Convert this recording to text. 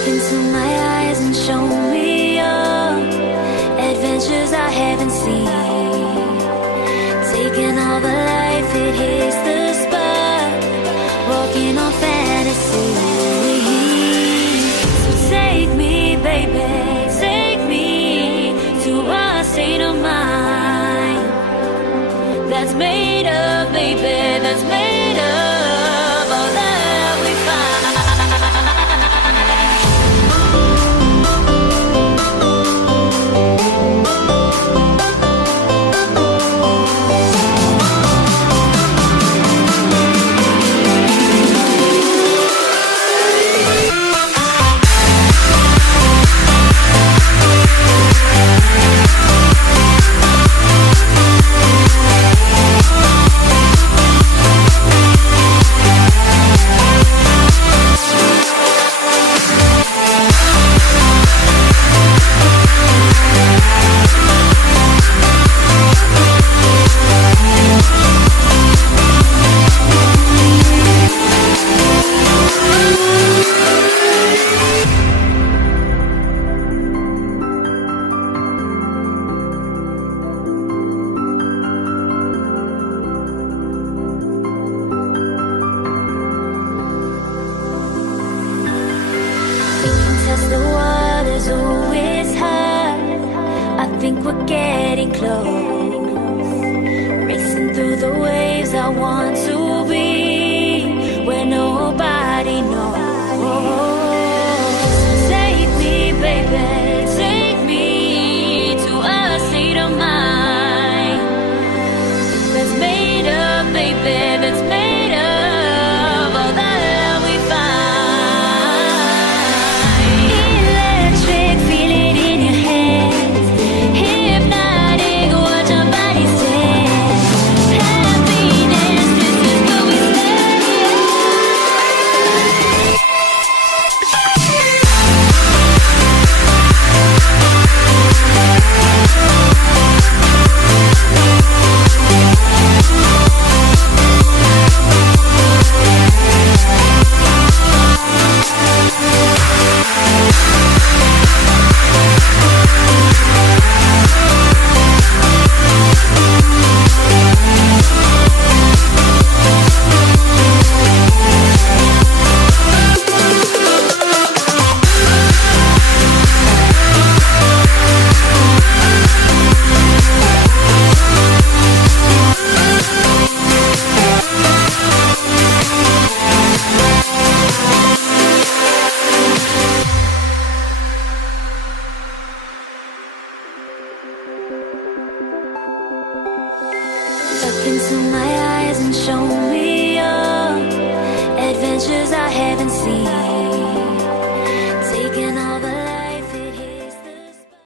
Look into my eyes and show me your adventures I haven't seen. Taking all the life, it hits the spot. Walking on fantasy. So take me, baby, take me to a state of mind that's made of, baby, that's made of all that we find. Test the waters, oh, it's hard. I think we're getting close. Racing through the waves, I want to be where nobody knows. So take me, baby, take me to a state of mind that's made of, baby, that's made of all that we find. Look into my eyes and show me your adventures I haven't seen.